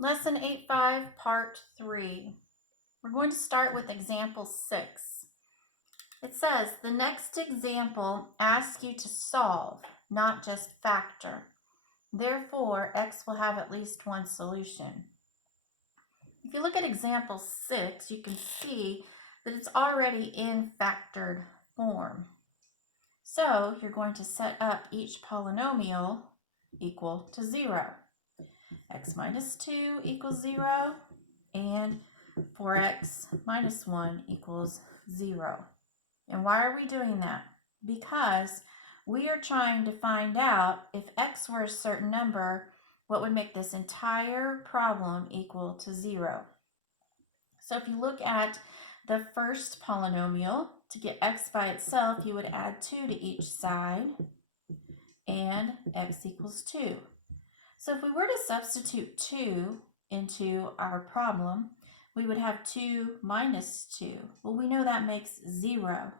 Lesson 8.5, Part 3. We're going to start with example 6. It says, the next example asks you to solve, not just factor. Therefore, x will have at least one solution. If you look at example 6, you can see that it's already in factored form. So you're going to set up each polynomial equal to 0. X minus 2 equals 0, and 4x minus 1 equals 0. And why are we doing that? Because we are trying to find out if x were a certain number, what would make this entire problem equal to 0. So if you look at the first polynomial, to get x by itself, you would add 2 to each side, and x equals 2. So if we were to substitute 2 into our problem, we would have 2 minus 2. Well, we know that makes 0.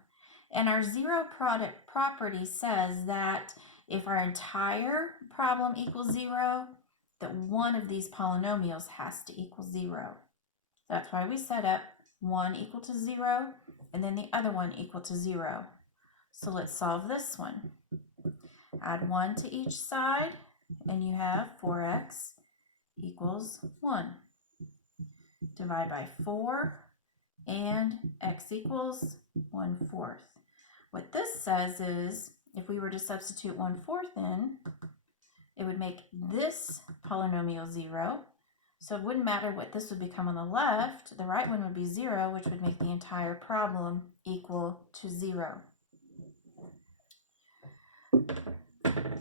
And our zero product property says that if our entire problem equals 0, that one of these polynomials has to equal 0. That's why we set up one equal to 0 and then the other one equal to 0. So let's solve this one. Add 1 to each side, and you have 4x equals 1. Divide by 4, and x equals 1/4. What this says is, if we were to substitute 1/4 in, it would make this polynomial 0. So it wouldn't matter what this would become on the left. The right one would be 0, which would make the entire problem equal to 0.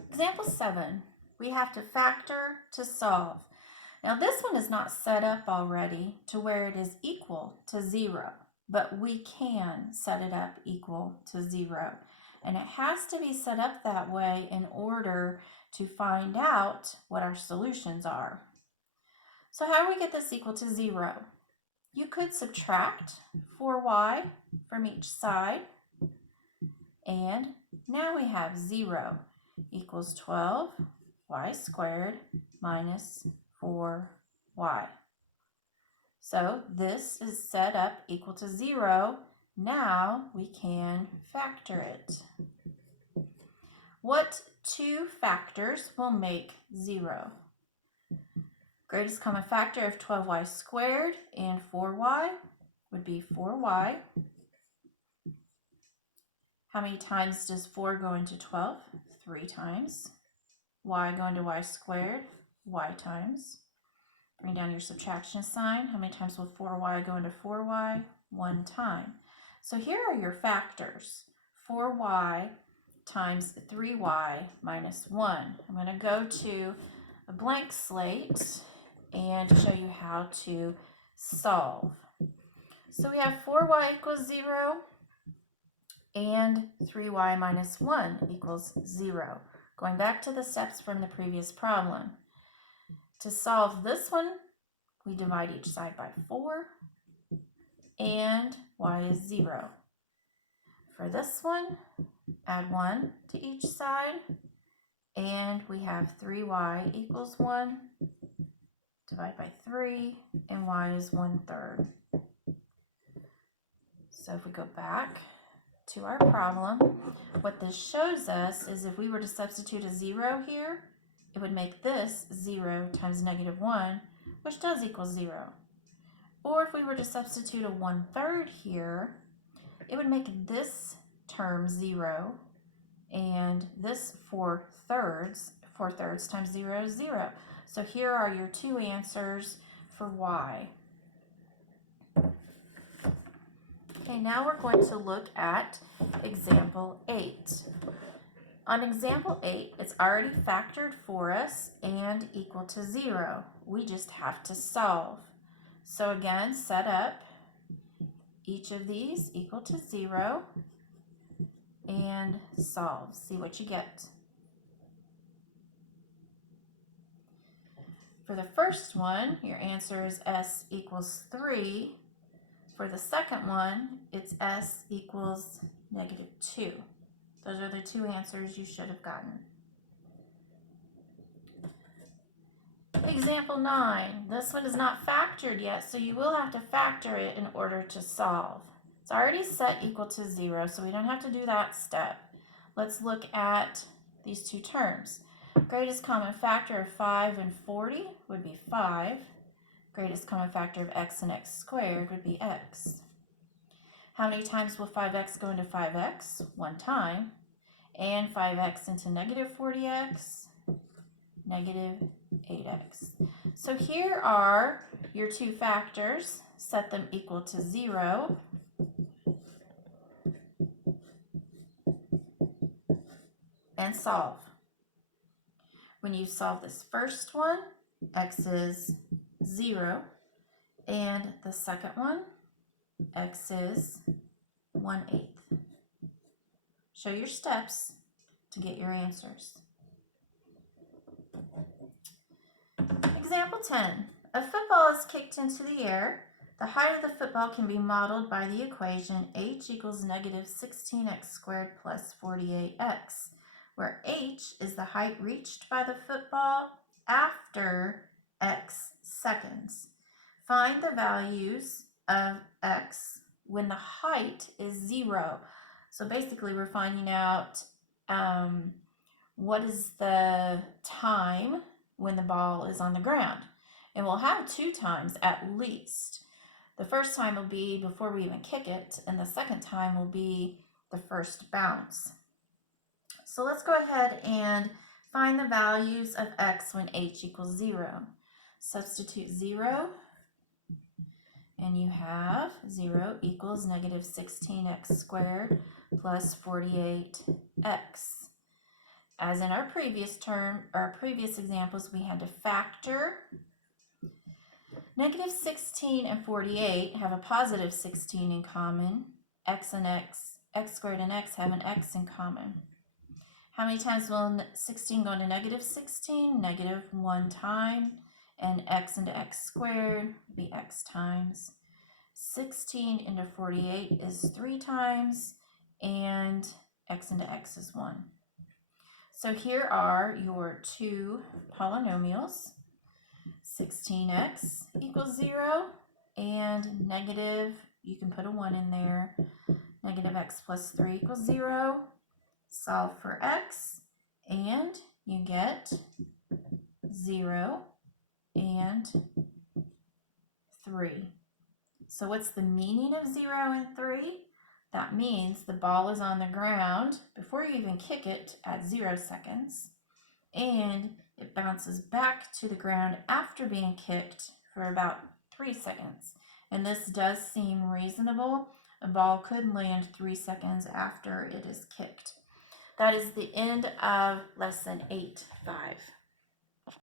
Example 7. We have to factor to solve. Now this one is not set up already to where it is equal to 0, but we can set it up equal to 0. And it has to be set up that way in order to find out what our solutions are. So how do we get this equal to 0? You could subtract 4y from each side, and now we have 0 equals 12y squared minus 4y. So this is set up equal to 0. Now we can factor it. What two factors will make 0? Greatest common factor of 12y squared and 4y would be 4y. How many times does 4 go into 12? 3 times. Y go into y squared? Y times. Bring down your subtraction sign. How many times will 4y go into 4y? 1 time. So here are your factors. 4y times 3y minus 1. I'm going to go to a blank slate and show you how to solve. So we have 4y equals 0 and 3y minus 1 equals 0. Going back to the steps from the previous problem. To solve this one, we divide each side by 4, and y is 0. For this one, add 1 to each side, and we have 3y equals 1. Divide by 3, and y is 1/3. So if we go back to our problem, what this shows us is if we were to substitute a 0 here, it would make this 0 times negative 1, which does equal 0. Or if we were to substitute a 1/3 here, it would make this term 0, and this 4/3 times 0 is 0. So here are your two answers for y. Okay, now we're going to look at example 8. On example 8, it's already factored for us and equal to 0. We just have to solve. So again, set up each of these equal to 0 and solve. See what you get. For the first one, your answer is s equals 3. For the second one, it's s equals negative 2. Those are the two answers you should have gotten. Example 9. This one is not factored yet, so you will have to factor it in order to solve. It's already set equal to 0, so we don't have to do that step. Let's look at these two terms. Greatest common factor of 5 and 40 would be 5. Greatest common factor of x and x squared would be x. How many times will 5x go into 5x? One time. And 5x into negative 40x, negative 8x. So here are your two factors. Set them equal to 0. And solve. When you solve this first one, x is 0. And the second one, x is 1/8. Show your steps to get your answers. Example 10. A football is kicked into the air. The height of the football can be modeled by the equation h equals negative 16x squared plus 48x, where h is the height reached by the football after x seconds. Find the values of x when the height is 0. So basically we're finding out what is the time when the ball is on the ground. And we'll have two times at least. The first time will be before we even kick it, and the second time will be the first bounce. So let's go ahead and find the values of x when h equals 0. Substitute 0, and you have 0 equals negative 16x squared plus 48x. As in our previous examples, we had to factor. Negative 16 and 48 have a positive 16 in common. X squared and x have an x in common. How many times will 16 go into negative 16? Negative 1 time. And x into x squared would be x times. 16 into 48 is 3 times, and x into x is 1. So here are your two polynomials. 16x equals 0, and negative, you can put a 1 in there, negative x plus 3 equals 0. Solve for x, and you get 0 and 3. So what's the meaning of 0 and 3? That means the ball is on the ground before you even kick it at 0 seconds, and it bounces back to the ground after being kicked for about 3 seconds. And this does seem reasonable. A ball could land 3 seconds after it is kicked. That is the end of lesson 8.5.